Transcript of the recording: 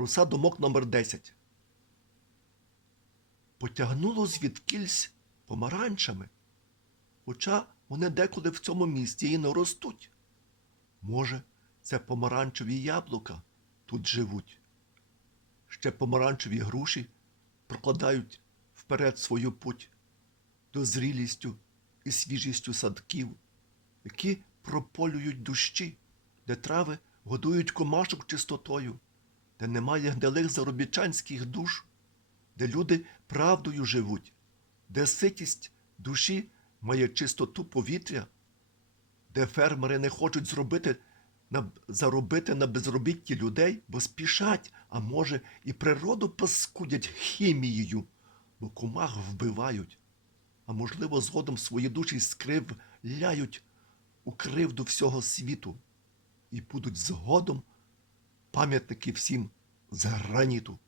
Руса думок номер 10 Потягнуло звідкільсь помаранчами, хоча вони деколи в цьому місті і не ростуть. Може, це помаранчеві яблука тут живуть. Ще помаранчеві груші прокладають вперед свою путь до зрілістю і свіжістю садків, які прополюють дощі, де трави годують комашок чистотою, де немає гнилих заробітчанських душ, де люди правдою живуть, де ситість душі має чистоту повітря, де фермери не хочуть зробити на, заробити на безробітті людей, бо спішать, а може, і природу паскудять хімією, бо комах вбивають, а можливо, згодом свої душі скривляють у кривду всього світу і будуть згодом пам'ятники всім з граніту.